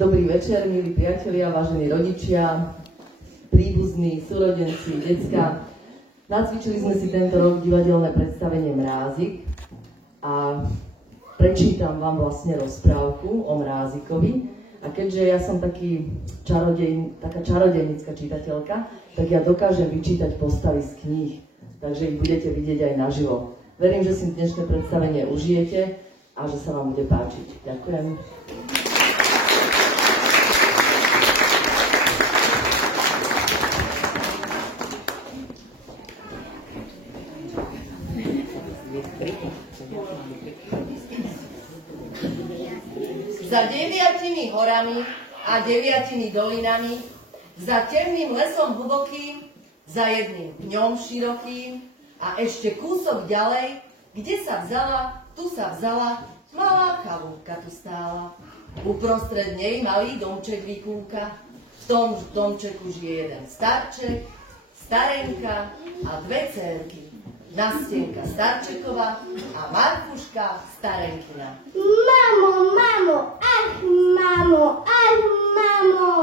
Dobrý večer, milí priatelia, vážení rodičia, príbuzní, súrodenci, decka. Nacvičili sme si tento rok divadelné predstavenie Mrázik a prečítam vám vlastne rozprávku o Mrázikovi. A keďže ja som taká čarodejnická čitateľka, tak ja dokážem vyčítať postavy z kníh, takže ich budete vidieť aj naživo. Verím, že si dnešné predstavenie užijete a že sa vám bude páčiť. Ďakujem. Za 9 horami a 9 dolinami, za temným lesom hlbokým, za jedným pňom širokým a ešte kúsok ďalej, kde sa vzala, tu sa vzala, malá chalúbka tu stála. Uprostred nej malý domček vykúka, v tom domčeku žije jeden starček, starenka a dve dcérky. Nastenka Starčeková a Markuška Starenkina. Mamo,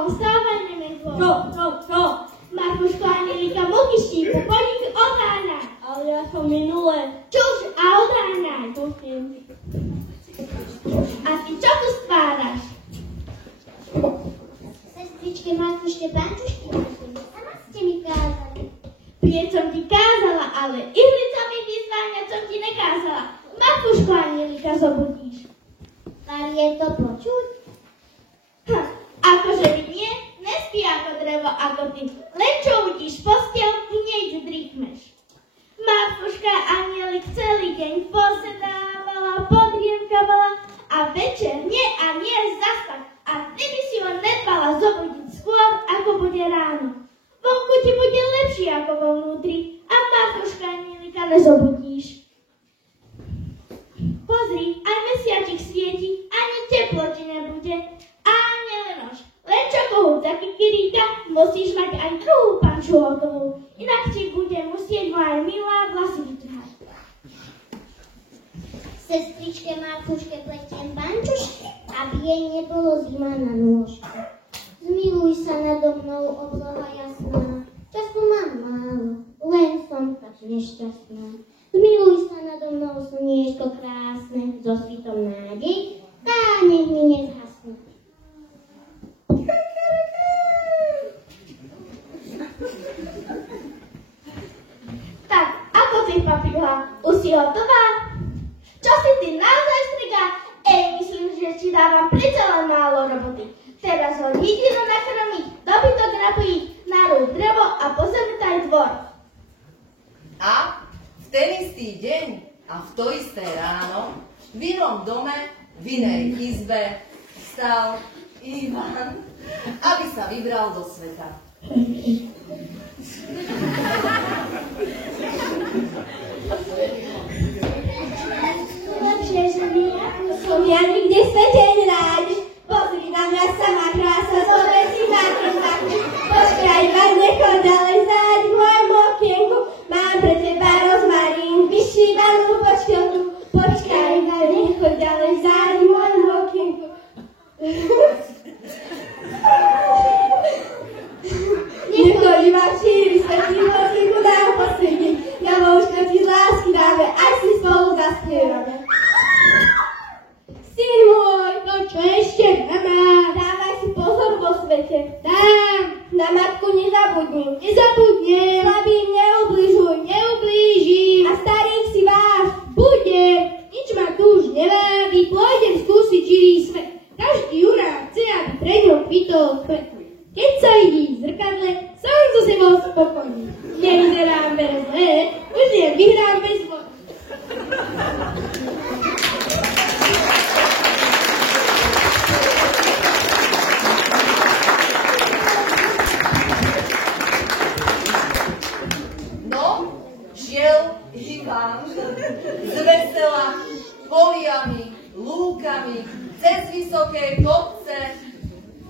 vstávaj, nemezlo. Čo? Markuško a Angelika, mogištíku, poď ich otáňať. Ale ja som minule. Čuž, a otáňaj. A ty čo tu stváraš? Sestričke Markuške Bančušky, sama ste mi kázali. Prieč som ti kázala, ale ihlica mi vyzváňať som ti nekázala. Markušku Angelika zobudíš. Ale je to počuť? Akože by nie, nespí ako drevo ako ty. Len čo udíš postiel, hneď zdrýchmeš. Markuška Angelik celý deň posedávala, podriemkavala a večer nie a nie zaspať. A ty by si ho nedbala zobudiť skôr, ako bude ráno. Vonku ti bude lepšie ako vo vnútri a Markuška Angelika nezobudíš. Pozri, aj mesiačik svieti, ani teplo ti nebude. A nelenož, len čo kohút taký kyríka, musíš mať aj druhú panču hotovú. Inak ti bude musieť moja milá vlasy vytrhať. Sestričke Markuške pletiem bančušky, aby jej nebolo zima na nôžku. Zmiluj sa nado mnou, obloha jasná, času mám málo, len som tak nešťastná. Zmiluj sa nado mnou, slniečko krásne, so svitom nádej, tá nech mi nezhasne. Tak, ako ty, papíha, už si hotová? Čo si ty naozaj striga? Myslím, že ti dávam predsa len málo roboty. Teraz ho jedino nakrmiť, dobytok napojiť, narúť drevo a pozemetaj dvor. A v ten istý deň a v to isté ráno v inom dome, v inej izbe stal Ivan, aby sa vybral do sveta. Lepšie, že mi ako som ja nikde v svete nenájdeš. Pozri na mňa sama krása, dobre si mákrem takú. Počkaj, Ivan, nechoď ďalej, záď v mojom okienku. Mám pre teba rozmarín, vyšívanú počkelku. Počkaj, Ivan, nechoď ďalej, záď v mojom okienku. Nechoď, Ivan, šíri sa, ti v okienku dám posledný. Javouška ti z lásky dáme, aj si spolu zaspievame. Syn môj, to čo ešte nemá. Dávaj si pozor vo svete. Dám. Na matku nezabudni. Nezabudnem. Slabým neublížim. A starých si váš budem. Nič ma tu už nevábi. Pôjdem skúsiť živý svet. Každý jurák chce, aby pre ňo kvitol svet. Keď sa vidí v zrkadle, sám so sebou spokojný. Nevyzerám bez zle, už jen vyhrám bez vody. Ivan z vesela poliami, lúkami, cez vysoké kopce,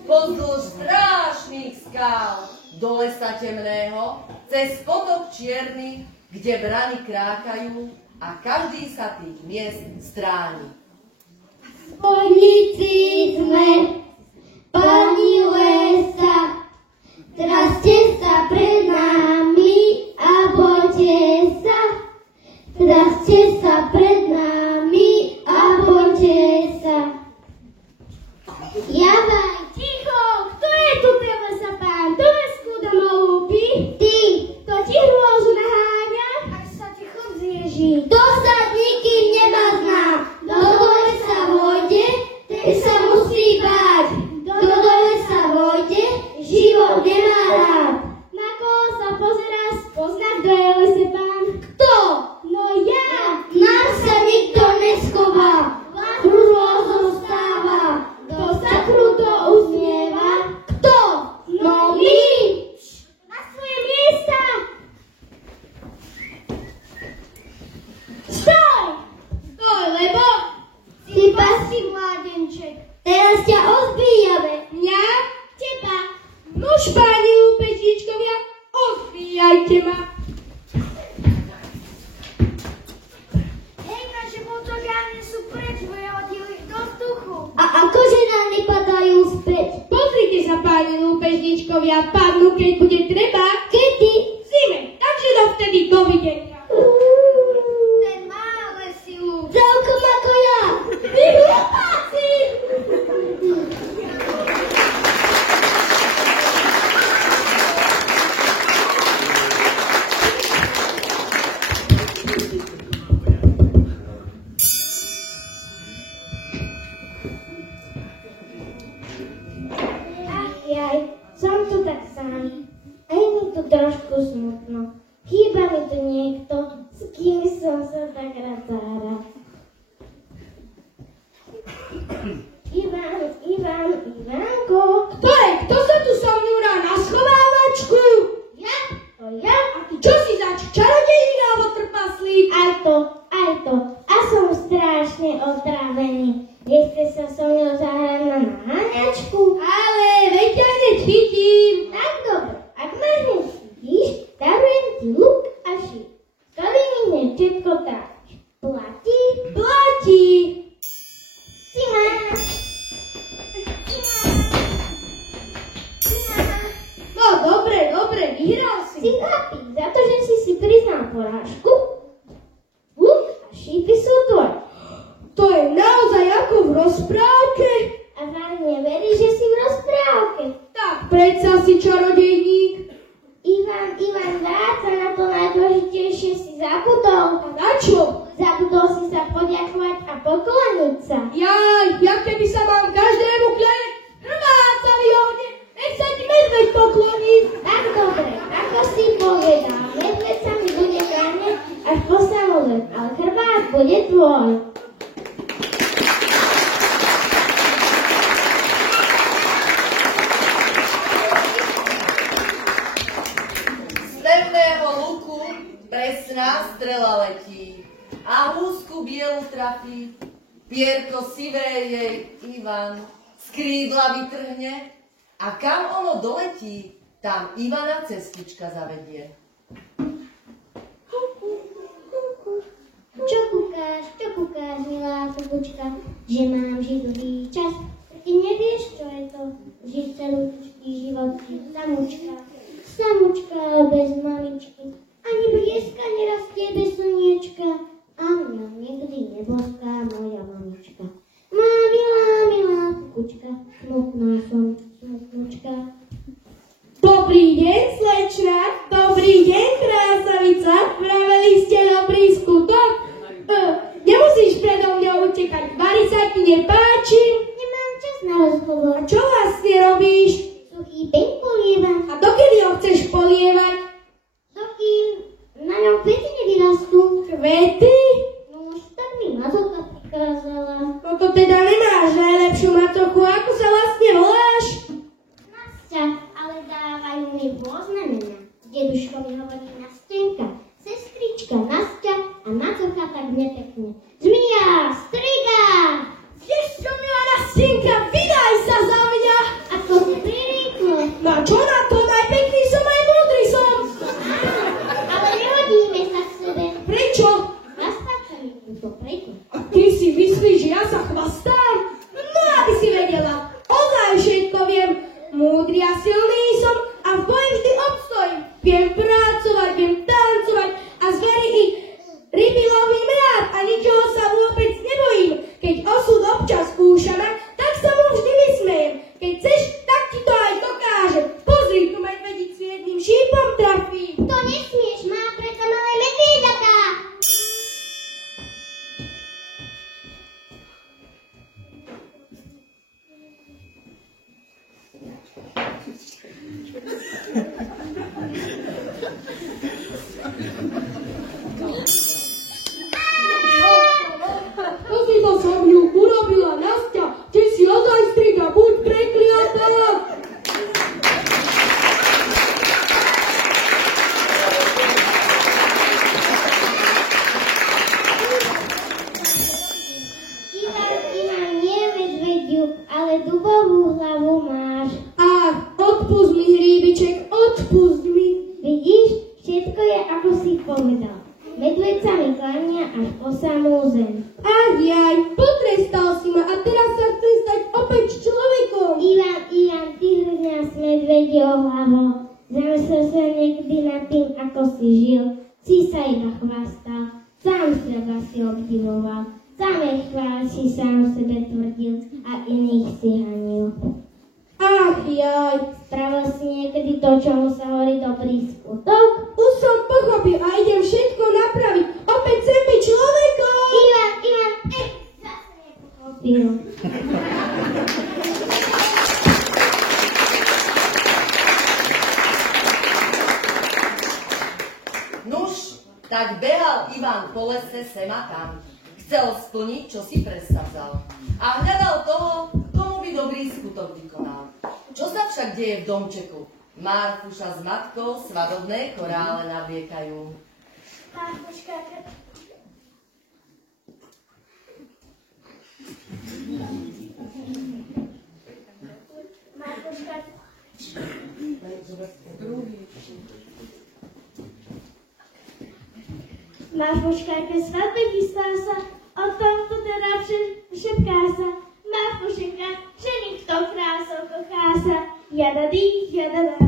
pozdĺž strášnych skál, do lesa temného, cez potok čierny, kde brany krákajú a každý sa tých miest stráni. Spojníci sme, Pani lesa, traste sa pred nami a poďte sa. Traste sa pred nami a poďte sa. Javaj, Ticho, kto je tu tebe sa pán? Do lesku domov lúpi? ty, To ti hrôzu naháňa? Ak sa ti chod zježí. kto sa nikým nebazná, do dole sa vojde, ten sa musí báť. Do dole sa vojde, život nemá rád. Na koho sa pozeráš, spoznať, kto je lese pán? Kto? No ja! Nám sa nikto neschová, kruto zostáva. Kto sa kruto usmieva? Kto? No my! Na svoje miesta! Stoj! Stoj, lebo Si pasi mládenček. teraz ťa ozbíjame. Mňa? Teba. Nuž, páni lúpežničkovia, ozbíjajte ma. Hej, naše motogáne sú preč, vyhodili ich do vzduchu. A akože nám nepadajú späť? Pozrite sa, páni lúpežničkovia, padnú, keď bude treba. Kedy? V zime, takže dovtedy dovidenia. Ten má ale silu. Celkom ako ja. Vy hlupáci! Ach jaj, som tu tak sám. Aj mi tu trošku smutno. Chýba mi tu niekto, s kým som sa tak rád zahral. Ivanko. Kto je? Kto sa tu so mnou hrá na schovávačku? Ja? To ja? A ty čo si zač? Čarodejník alebo trpaslík? Aj to. A som strašne otrávený. Nechce sa so mnou zahrať na naháňačku? Ale veď ťa hneď chytím. Tak dobre, ak ma hneď chytíš, darujem ti luk a šíp, ktorý mi hneď všetko trápiš. Platí? Platí. Cima! No dobre, vyhral si. Si chlapík, za to, že si priznal porážku, luk a šípy sú tvoje. To je naozaj ako v rozprávke. A vážne veríš, že si v rozprávke. Tak predsa si čarodejník. Ivan, dá sa na to najdôležitejšie si zabudol. A na čo? Zabudol si sa poďakovať a pokloniť sa. Ja keby sa mám každému kleť, hrbát sa vyhohne, nech sa ti medveď pokloní. Tak dobre, ako si povedal, medveď sa mi bude kláňať až po samozrejme, ale chrbát bude tvoj. Z pevného luku presná strela letí a húsku bielu trafí. Pierko sivé jej Ivan z krídla vytrhne a kam ono doletí, tam Ivana cestička zavedie. Čo kúkáš, milá kukučka, že mám živý čas? Ty nevieš, čo je to, žiť celúčky životky, samučka bez mamičky, ani brieska nerastie bez slniečka, a mňa nikdy neboská moja mamička. Má milá kukučka, smutná som, smutnúčka. Dobrý deň, slečna. Dobrý deň, krásavica. Vraveli ste dobrý skutok. Nemusíš predo mňou utekať. Vary sa ti nepáči. Nemám čas na rozhovor. A čo vlastne robíš? Suchý peň polievam, A dokedy ho chceš polievať? dokým na ňom kvety nevyrastú. Kvety? No už tak mi mazolka prikázala. No to teda nemáš najlepšiu matrochu. Ako sa vlastne voláš? Nasťa, ale dávajú mi rôzne mená. Deduško mi hovorí Nastenka, sestrička Nasťa a macocha tak nepekne. Zmija, striga! Ježťo, milá Nastenka, vydaj sa za mňa! Ako si prirýchlo. No a čo na to? Najpekný som aj múdry som. Ale nehodíme sa k sebe. Prečo? Nastáča mi túto preto. A ty si myslíš, že ja sa chvastám? No, aby si vedela. Ozaj všetko vie ničoho sa vôbec nebojím. Keď osud občas skúšame, tak sa mu vždy vysmejem. Keď chceš, tak ti to aj dokážem. Pozri, tu medvedicu jedným šípom trafí. To nesmieš, má preto malé medveďatá. To si to so mňou urobila, Nastia. Ty si ozaj strika, buď prekliatá. Ivan, nie medvediu, ale dubovú hlavu máš. Ach, odpust mi, hríbiček, odpust mi. Vidíš, všetko je, ako si povedal. Medveď sa mi kláňa až po samú zem. Ach jaj, potrestal si ma a teraz sa chcem stať opäť človekom. Ivan, ty hrdňa s medvediou hlavou. Zamyslel sa niekdy nad tým, ako si žil. Si sa iba chvastal, sám seba si obdivoval. Samé chvály si sám sebe tvrdil a iných si hanil. Ach jaj, Spravil si niekedy to, čomu sa hovorí dobrý skutok? už som pochopil a idem všetko napraviť. Opäť chcem byť človekom. Ivan, zase nepochopil. Nuž, tak behal Ivan po lese sem a tam. Chcel splniť, čo si presadzal. A hľadal toho, komu by dobrý skutok vykonal. Čo sa však deje v domčeku? Marfuša s matkou svadobné korále nabliekajú. Marfuška, ke svadbe chystá sa, o tom tu teda šepká sa. Marfušeka, že nikto krásou kochá sa. Jada dých, jada dá.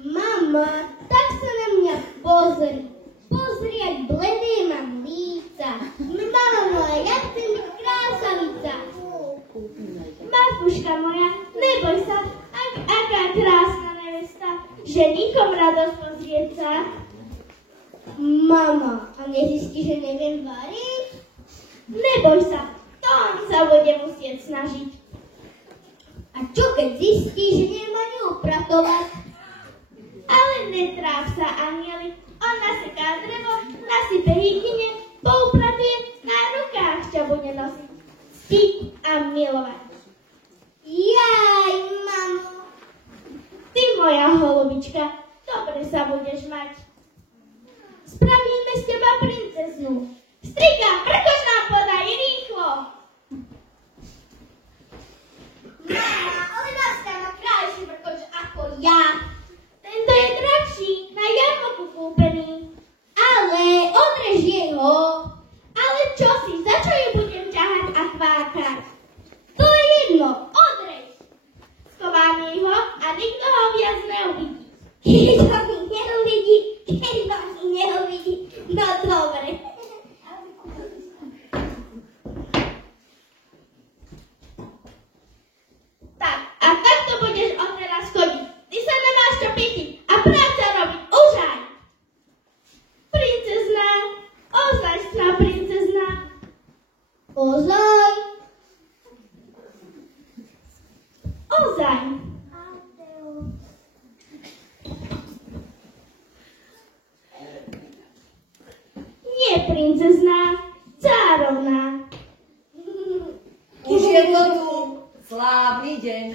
Mama, tak sa na mňa pozri. Pozri, jak bledé mám líca. Mama moja, ja chcem byť krásavica. Marfuška moja, neboj sa, aká krásna nevesta, že nikom radosť pozrieť sa. Mama, a nezistí, že neviem variť? Neboj sa, to on sa bude musieť snažiť. A čo keď zistí, že neviem ani upratovať? Ale netráp sa, anieli, on naseká drevo, nasype hykyne, poupratuje, na rukách ťa bude nosiť, ctiť a milovať. Jaj, mamo. Ty, moja holubička, dobre sa budeš mať. Spravíme z teba princeznu. Strika, prekož nám podaj, rýchlo! Mama, ale Nastia má krajší vrkoč ako ja. Tento je drahší, na jarmoku kúpený. Ale odrež jeho. Ale čo si, za čo ju budem ťahať a chvákať? To je jedno, odrež. Schovám jej ho a nikto ho viac neuvidí. Keď ma neuvidí. No dobre. Tak, a takto budeš odteraz chodiť. Ty sa nemáš čo pýtiť a práca robiť užaj. Princezná, ozajstná princezná. Ozaj. Ozaj. Nie princezná, cárovná. Už je to tu, slávny deň.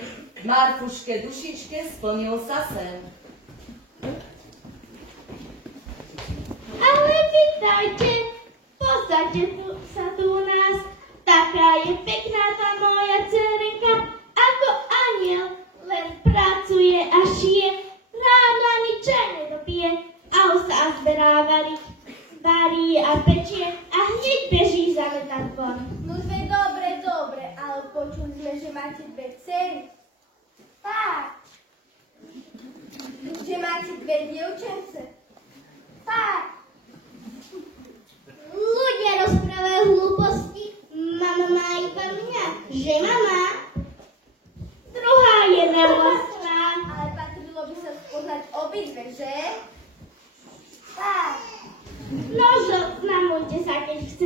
Marfuške dušičke splnil sa sen. Ale vítajte, posaďte sa tu u nás. Taká je pekná tá moja dcerenka, ako aniel, len pracuje a šije. Ráno ani čaj nedopije a sa zberá variť. Varí a pečie a hneď beží zametať dvor. No sme dobre, ale počuli sme, že máte dve dcery. Tak. Že máte dve dievčence. Tak. Ľudia rozprávajú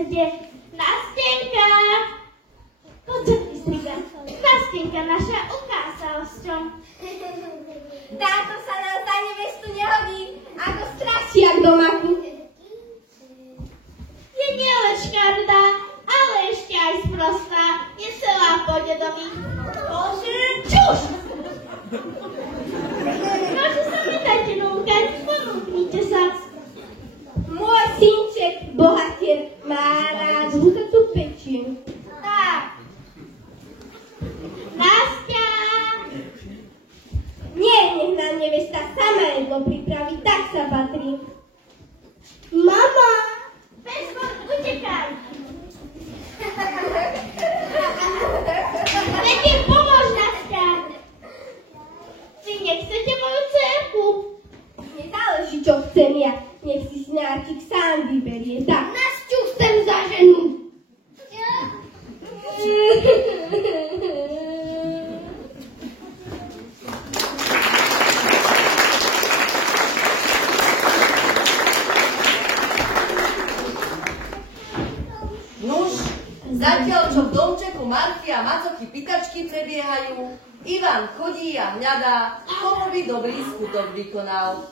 chcete? Nastenka! Poď sa ty, striga. Nastenka naša ukázala s čom. Táto sa nám za nevestu nehodí, ako strašiak do maku. Je nielen škaredá, ale ešte aj sprostá. Neselá pôjde do mých. Bože, čuš! Prože sa nedajte núkať, ponúknite sa. Môj synček, bohatier, má rád hukatú pečienku. Tak. Nastia! Nie, nech nám nevesta sama jedlo pripraví, tak sa patrí. Mama! Bez von, utekaj! Veď pomôž, Nastia! Či nechcete moju dcerku? Nezáleží, čo chcem ja. Nech si snáčik sám vyberie. Tak. Nastiu chcem za ženu! Nuž, zatiaľ čo v domčeku Marky a Macoky pýtačky prebiehajú, Ivan chodí a hľadá, komu by dobrý skutok vykonal.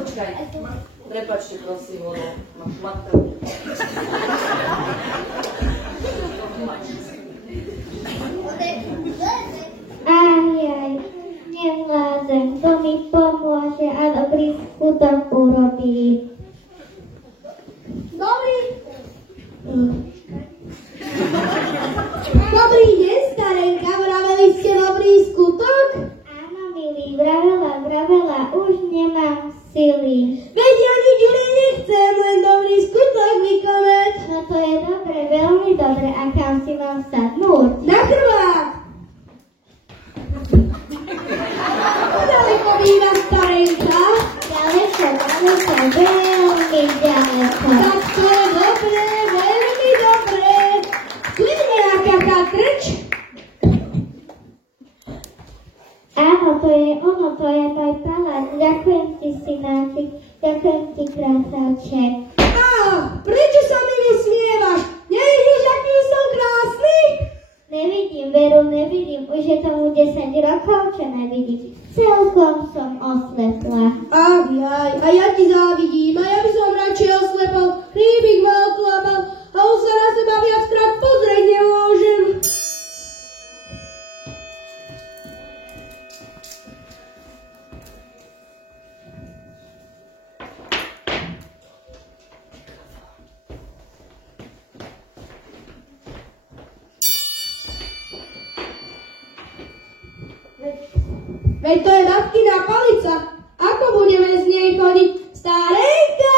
Počkaj, prepáčte prosím, lebo mám šmatku. Aj, nevládzem, to mi pomôže a dobrý skutok urobí. Dobrý deň, starenka, vraveli ste dobrý skutok? Áno, milý, vravela, už nemám sily. Veď ja nič iné nechcem, len dobrý skutok vykonať. No to je dobre, veľmi dobre, a kam si mám sadnúť? Na krvák! Daleko býva starenka? Ďaleko, veľmi ďaleko. Tak to je dobre, veľmi dobre. Tu je nejaká tá krč? Áno, to je ono, to je môj palác. Ďakujem ti, synáčik, ďakujem ti, kráľovček. Á, prečo sa mi vysmievaš? Nevidíš, aký som krásny? Nevidím, veru, nevidím. Už je tomu 10 rokov, čo nevidím. Celkom som oslepla. Ach jaj, a ja ti závidím, a ja by som radšej oslepol, hríbik ma oklapal a už sa na seba viackrát pozrieť nemôžem. Veď to je matkina palica. Ako budeme z nej chodiť? Starenka!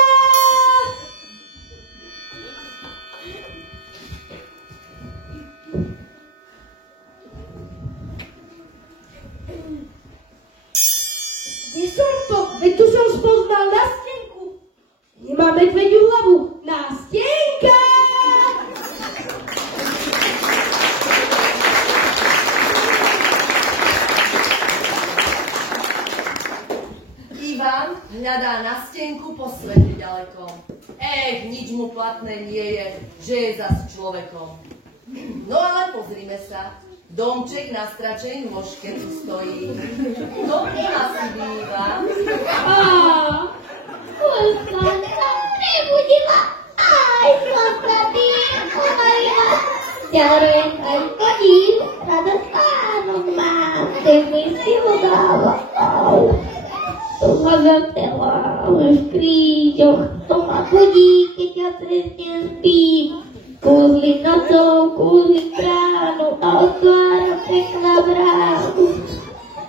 Kde som to? Veď tu som spoznal Nastenku. Nemá medvediu hlavu. Nastenka! Ivan hľadá Nastenku po svete ďalekom. Nič mu platné nie je, že je zas človekom. No ale pozrime sa, domček na stračej nôžke tu stojí. Kto tu asi býva? Kurka sa prebudila. Aj, sladká, ty umarila. Ďarujem, aj chodím. Rada spánok mám, ty mi silu dáva. To ma zatela v krížoch, to ma budí, keď ja cez deň spím. Kúzli nocou, kúzli bránu a otvára pekná bránu.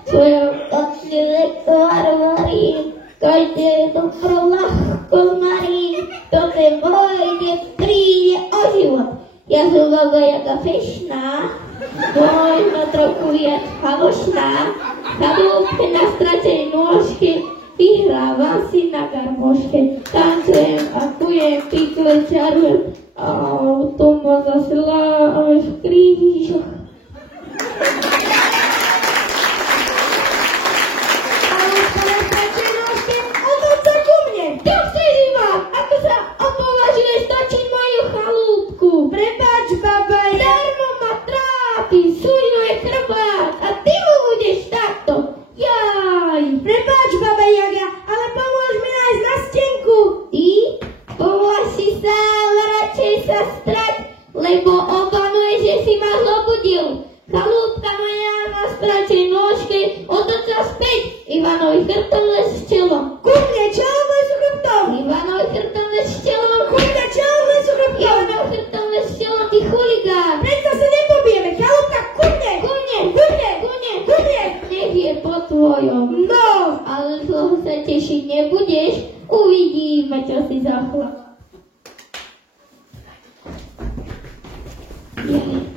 Svojou oči lektoár varím, každé dobro ľahko zmarím. To te vojde, príde o život. Ja som baba jaká fešná, možno trochu je falošná. Sadúbke na stračej nôžke, vyhrávam si na garmoške, tancujem a kujem, pikle, čarujem. A to ma zase láme v krížoch. Ale prestačej nožke, otoč sa ku mne. Čo chceš, Ivan? Ako sa opovažuješ točiť moju chalúbku? Prepáč, baba Jaga. Darmo ma trápi, súňuje chrbát a ty mu budeš takto. Jaj! Prepáč, baba Jaga, ale pomôž mi nájsť na stenku. Ty? Pomôž si sám, radšej sa strať, lebo obanuje, že si ma zobudil. Chalúbka moja na spračej nôžke, otoč sa späť. Ivanovi chrbtom lež s čelom. Ku mne, čelom lezu chrbtom. Ivanovi chrbtom lež s čelom. Ku mne, čelom lezu chrbtom. Ivanovi chrbtom lež s čelom, ty chuligán. Preto sa nepobijeme, chalúbka, ku mne. Ku mne, Ku mne, ku mne. ku mne. Nech je po tvojom. No. Ale dlho sa tešiť nebudeš, uvidíme, čo si za chlap.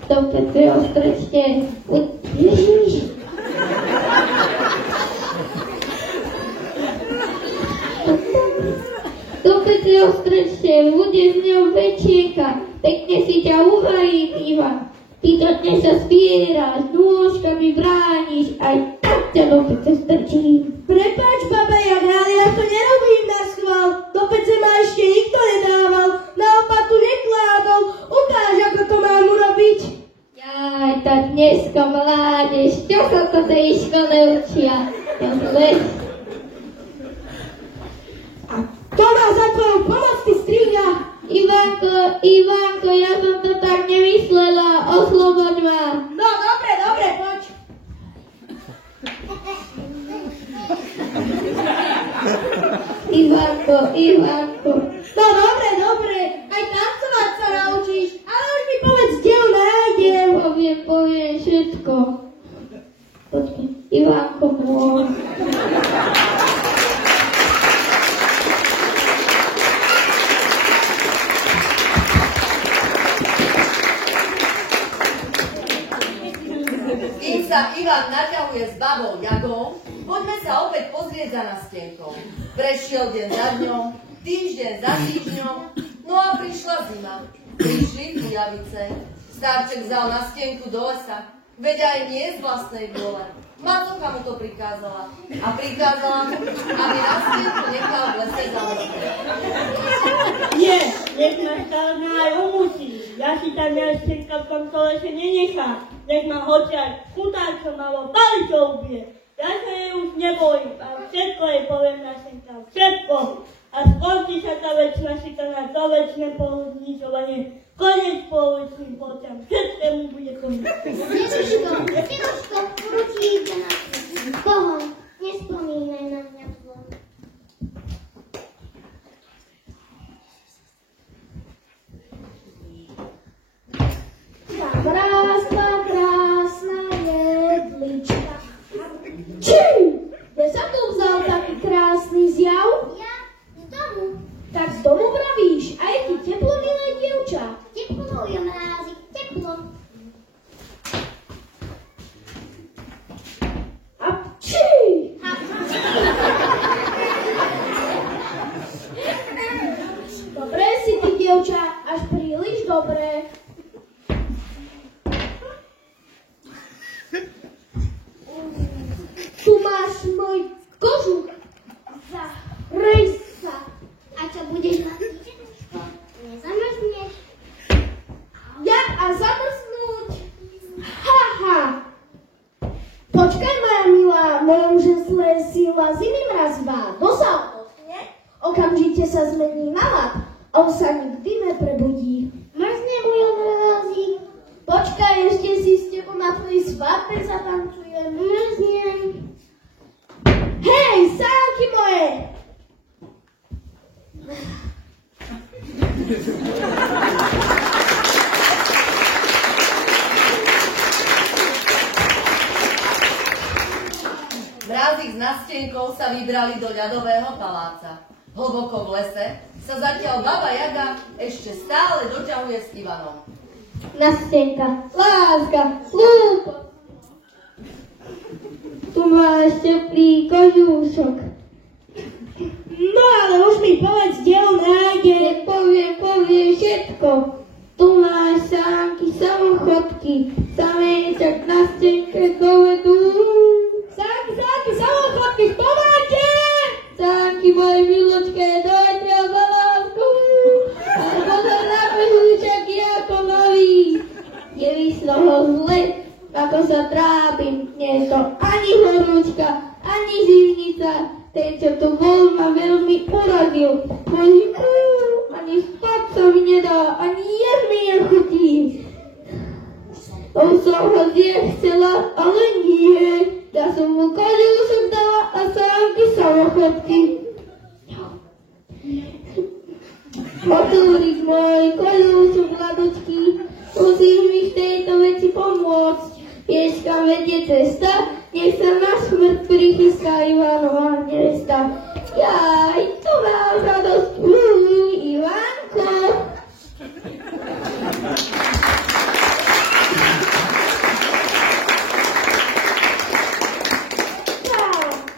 Do Petriho strečte. Ježiš. Do Petriho strečte, bude z ňou väčšienka. Pekne si ťa uvarím, Ivan. Ty to dnes sa spieráš, nôžkami brániš, aj tak ťa do pece strčím. Prepáč, baba Jaga, ale ja to nerobím na schvál. Do pece ma ešte nikto nedával. Na opatu nekládol. Ukáž, ako to mám urobiť. Jaj, tá dneska mládež, čo sa to tej škole učia? Ten les. A to má za tvoju pomoc, ty striga. Ivanko, ja som to tak nemyslela, osloboď ma. No, dobre, poď. Ivanko. No, dobre, aj tancovať sa naučíš, ale už mi povedz, kde ho nájdem. Poviem všetko. Počkej, Ivanko môj. Kým sa Ivan naťahuje s babou Jagou, poďme sa opäť pozrieť za nastenkou. Prešiel deň za dňom, týždeň za týždňom, no a prišla zima. Prišli kujavice. Starček vzal nastenku do lesa, veď aj nie z vlastnej vôle. Macocha mu to prikázala a prikázala mu, aby nastenku nechal v lese zamestnať. Nie, nech ma stále aj umusí. Ja si tam nastenka v tomto lese nenechám. Nech ma hoďať chutáčom alebo paličou ubije. Ja sa jej už nebojím a všetko jej poviem nastenka. Všetko. A skončí sa tá večná šikana, to večné pohľadničovanie. Konec polovičným počam. Všetkému bude koniec. Deduško, určite na Bohom, nespomínaj na mňa zlo. Krásna jedlička. Či? Kde sa tu vzal taký krásny zjav? Ja z domu. Tak z domu pravíš, a je ti teplo, milé dievča. Teplo je mrázik, teplo. A či? Dobre si ty, dievča, až príliš dobré. Tu máš môj kožuch. Zahryj sa. A čo budeš mať, deduško? Nezamrzneš? Ja a zamrznúť? Haha. Počkaj, moja milá, mojom žesle sila zimy mrazivá. Kto sa odotne, okamžite sa zmení na ľad a on sa nikdy neprebudí. Mrzne môj mrázik. Počkaj, ešte si s tebou na tvojej svadbe zatancujem. Mrznem. Hej, sánky moje! Mrázik s nastenkou sa vybrali do ľadového paláca. Hlboko v lese sa zatiaľ baba Jaga ešte stále doťahuje s Ivanom. Nastenka, láska, slúb. Tu máš teplý kožúšok. No ale už mi povedz, kde ho nájde. Poviem všetko. Tu máš sánky, samochodky, samečak na stenke dovedú. Sánky, samochodky, kto máte? Sánky moje miločke, dojte ho za lásku. A pozor na pehúčaky ako nový. Nevyšlo ho zle, ako sa trápim. Nie je to ani horúčka, ani zimnica. Ten, čo tu bol, ma veľmi urazil. Ani spať sa mi nedá, ani jesť mi nechutí. Som ho zjesť chcela, ale nie. Ja som mu koľúšok dala a sánky samochodky. Otúrik môj, koľúšok ladučky, musíš mi v tejto veci pomôcť. Vieš, kam vedie cesta, nech sa na smrť prichystá Ivanova nevesta. Jaj, to mám radosť, Ivanko.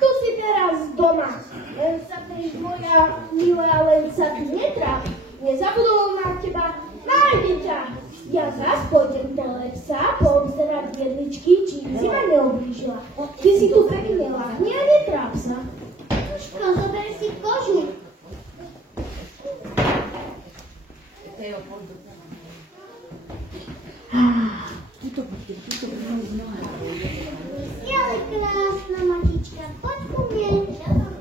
Tu si teraz doma. Len sa tej moja milá, len sa tu netráp. Nezabudol na teba, nájde ťa. Ja zás pôjdem do lesa, poobzerať jedličky, či si ma neoblížila. Ty si tu pekne lahni a netráp sa. Puško, zober si kožu. Si ale krásna matička, poď ku mne. Ja som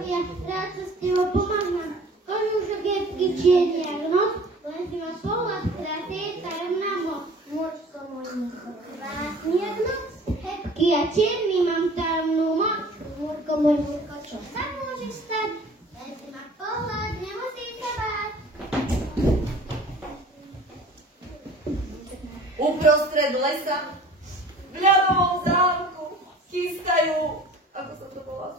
Kožurík, rád sa s tebou pomáham. Kožušok je vždy čierny jak noc, len si ma pohľad krásne, tajomná moc. Môžko môj nechod krásny jak noc, hebký a čierny mám tajomnú moc. Múrko môj múrko, čo sa môže stať? Len si ma pohľad, nemusím sa báť. Uprostred lesa, v ľadovom zámku, chystajú, ako sa to volá,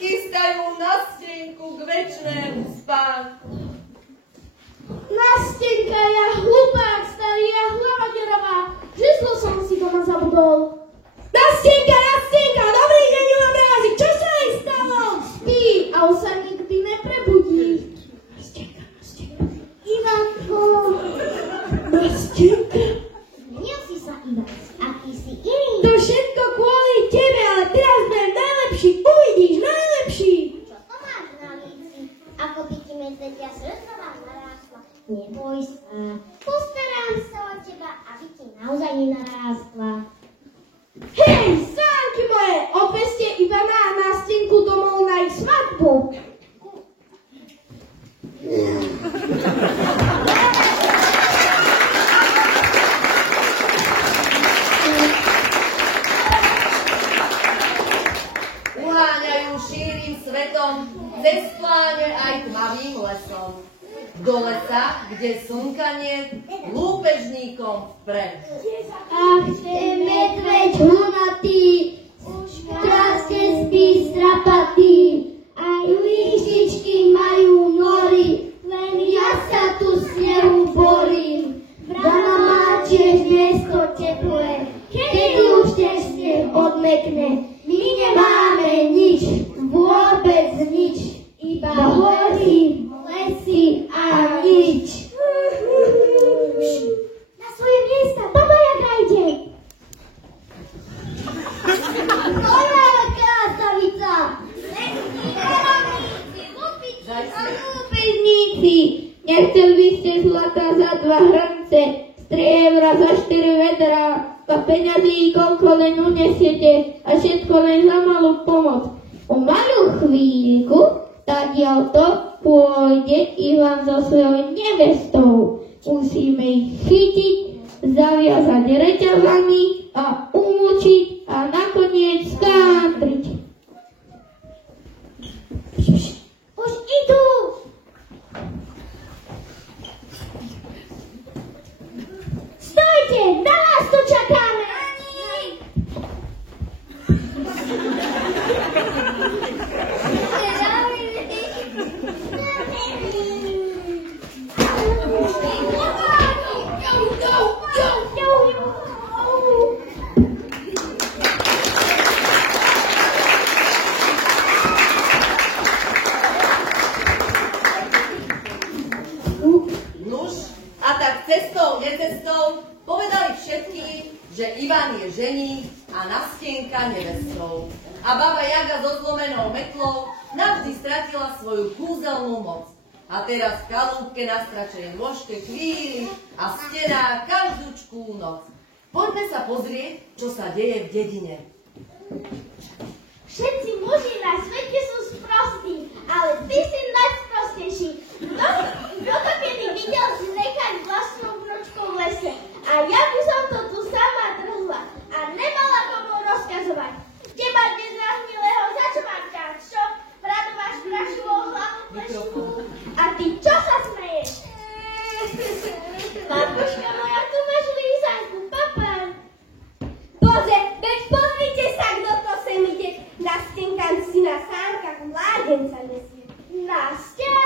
chystajú na stenku k večnému spánku. Nastenka, ja hlupák starý, ja hlava deravá, žeslo som si doma zabudol. Nastenka, dobrý deň, Ivanrázik, čo sa jej stalo? Spí, a on sa nikdy neprebudí. Nastenka. Ivanko. Nastenka? Zmenil si sa, Ivan, aký si iný. To všetko kvôli tebe, ale teraz budem najlepší, uvidíš, najlepší. Čo to máš na líci? Ako by ti medvedia srdcová narástla. Neboj sa, postarám sa o teba, aby ti naozaj nenarástla. Hej, sánky moje, opeste Ivana a Nastenku domov na ich svadbu. Uháňajú šírim svetom, cez pláne aj tmavým lesom. Do lesa, kde slnka nie, lúpežníkom vpred. Ach, ten medveď hunatý, krásne spí strapatý, aj líštičky majú nory, len ja sa tu s nehu borím. Brana má tiež miesto teplé, kedy už ten sneh odmekne. My nemáme nič, vôbec nič, iba hory, lesy a nič. Na svoje miesta, baba Jagajde! Moja krásavica! Lesy, hraníci, lupiči a lúpežníci! Nechcel by ste zlata za 2 hrnce, striebra za 4 vedrá, a peňazí koľko len unesiete a všetko len za malú pomoc. O malú chvíľku tadiaľ to pôjde Ivan so svojou nevestou. Musíme ich chytiť, zaviazať reťazami a umúčiť a nakoniec skántriť. Už idú! Stojte! Na nás tu čakáme! cestou, necestou povedali všetkým, že Ivan je ženích a Nastienka nevestou. A baba Jaga so zlomenou metlou navždy stratila svoju kúzelnú moc. A teraz v kalúbke na stračej lôžke chvíli a sterá každúčkú noc. Poďme sa pozrieť, čo sa deje v dedine. Všetci muži na svete sú sprostí, ale ty si najsprostejší. Kto to kedy videl si nechať vlastnou vnočkou v lese? A ja by som to tu sama držla a nemala komu rozkazovať. Teba dnes nahnilého za čo mám ťať, čo? Rado máš prašivú hlavu plešku. A ty čo sa smeješ? Papuška moja, tu máš lízanku, papaň. Bože, veď pozrite sa, kto to sem ide. Nastenka si na sánkach mládenca nesie. Nastia?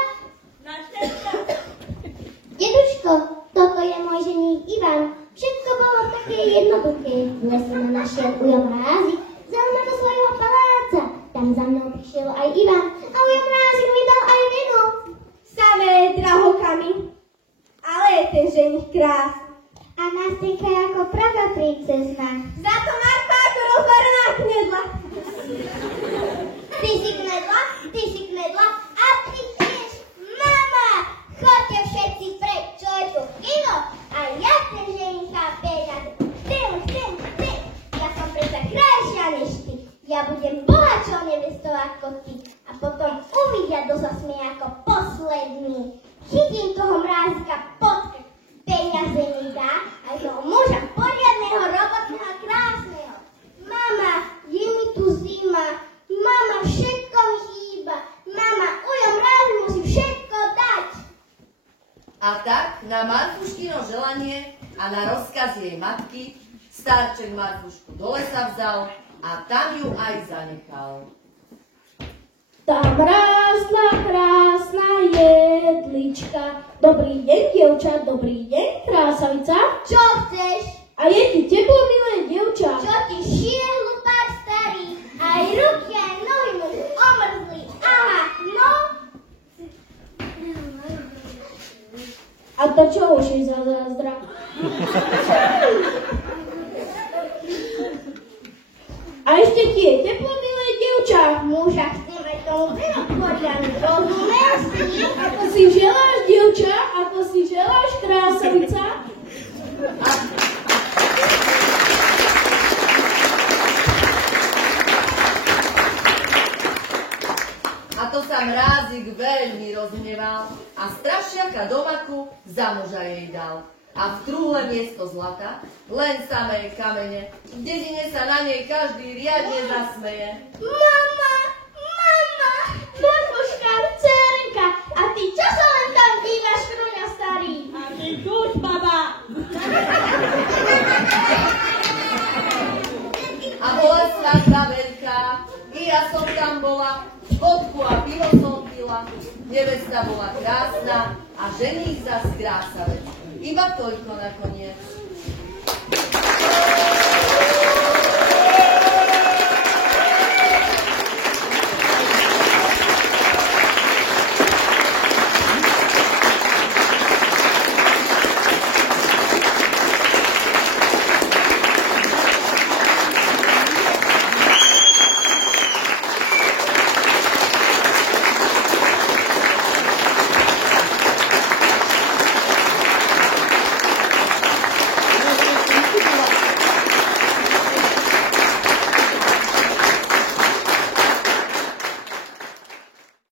Deduško, toto je môj ženík Ivan. Všetko bolo také jednoduché. V lese ma našiel Ujo Mrázik, vzal ma do svojho paláca. Tam za mnou prišiel aj Ivan a Ujo Mrázik mi dal aj vino. Samé drahokami. Ale je ten ženich krásny. A Nastenka je ako pravá princezna. Za to Marta ako rozvarená knedla. Ty si knedla a ty tiež. Mama, chodte všetci preč, čo je tu kino. A ja ten ženicha bežať. Chcem. Ja som predsa krajšia než ty. Ja budem bohatšou nevestou ako ty. A potom uvidia, kto sa smeje ako posledný. Chytím toho Mrázika pod krk. Peniaze mi dá aj toho muža poriadneho, robotného, krásneho. Mama, je mi tu zima. Mama, všetko mi chýba. Mama, Ujo Mrázik musí všetko dať. A tak na Marfuškino želanie a na rozkaz jej matky starček Marfušku do lesa vzal a tam ju aj zanechal. Tam rásla krásna jedlička. Dobrý deň, dievča, dobrý deň, krásavica. Čo chceš? A je ti teplo, milé dievča. Čo ti šije, hlupák starý? Aj ruky, aj nohy mu omrzli. Aha, no. A to čo už je za zázrak? A ešte ti je teplo, milé dievča. Muža chceme tomu poriadne, rozumel si? Ako si želáš, dievča, ako si želáš, krásavica. A to sa Mrázik veľmi rozhneval a strašiaka do maku za muža jej dal. A v trúhle miesto zlata len samé kamene. V dedine sa na nej každý riadne zasmeje. Mama, Marfuška, dcerenka, a ty čo sa len tam dívaš, kruňa starý? A ty čuš, baba. A bola svadba veľká, i ja som tam bola, vodku a pivo som pila. Nevesta bola krásna a ženích zas krásavec. Iba toľko nakoniec.